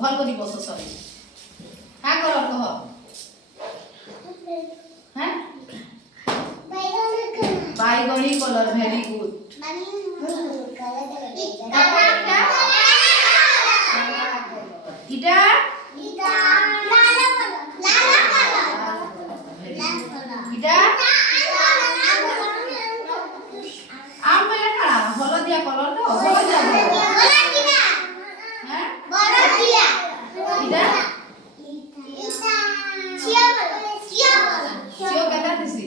ভাল কৰি বস সব হ্যাঁ কলর কহ হ্যাঁ বাইগনি কলর ভেরি গুড এটা এটা আম বলে কারা হলদিয়া কলর তো হলদিয়া হ্যাঁ এটা সিও কেটা দিছি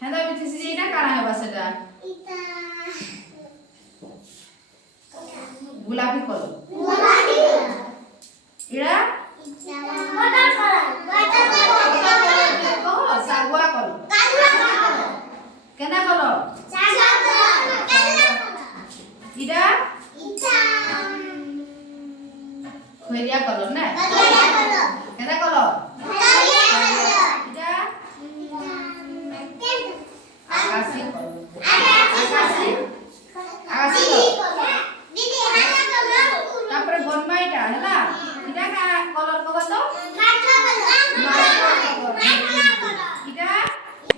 হেদা বিথিছি যে এটা কারা হেবা সেটা গোলাপি কলর এরা সাগুয়া কলর কেনা কলর এটা খৈরিয়া কলর না কেনা কলর এটা আকাশী কলর আকাশী তারপরে বনমাইটা হেলা এটা কা কলর কব তো এটা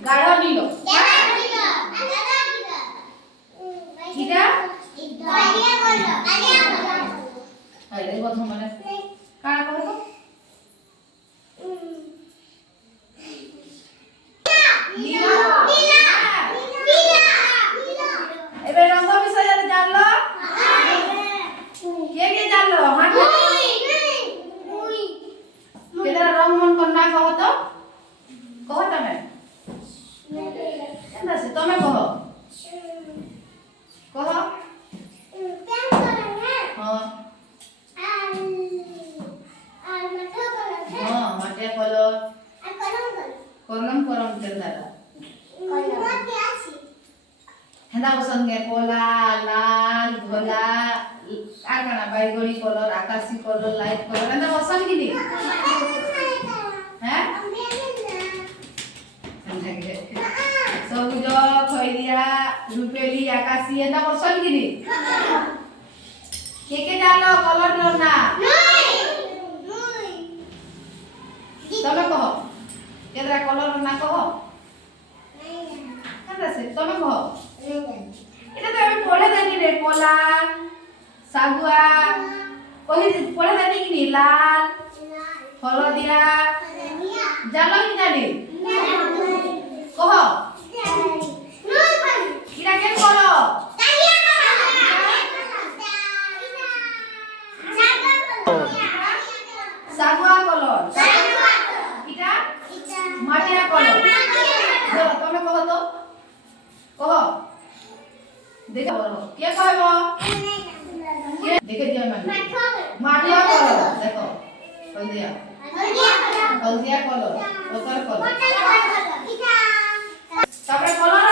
গাঢ় নীল এটা আরে প্রথম মানে কারা কব তো এবার রঙ বিষয়ে জানলো কে কে জানলো হাঁটু কেদার রং মন করনা কহ তো কহ তুমি কেন আছে তুমি কহ কহ হ্যাঁ মাটিয়া কলর কলম করম কেদারা হেদা সঙ্গে কলা লাল ধলা আর কানা বাইগনি কলর আকাশী কলর লাইট কলর হেদা বসন কিনি হ্যাঁ সবুজ খৈরিয়া রুপেলি আকাশী হেদা বসন কিনি কে জানো কলর না তুমি কহ কেদরা কলর না কহ কেদরা সে তুমি কহ এটা তো আমি পড়ে জানি রে কলা সাগুয়া কহি পড়ে জানি কি লাল হলদিয়া জানো কি জানি কহ এটা কে কলো সাগুয়া কলর এটা মাটিয়া কলর তুমি কহ তো কহ দেখে বলো কে কইব দেখে দিও মানে মাটিয়া কলর দেখো হলদিয়া হলদিয়া কলর ওতর কলর তারপরে কলর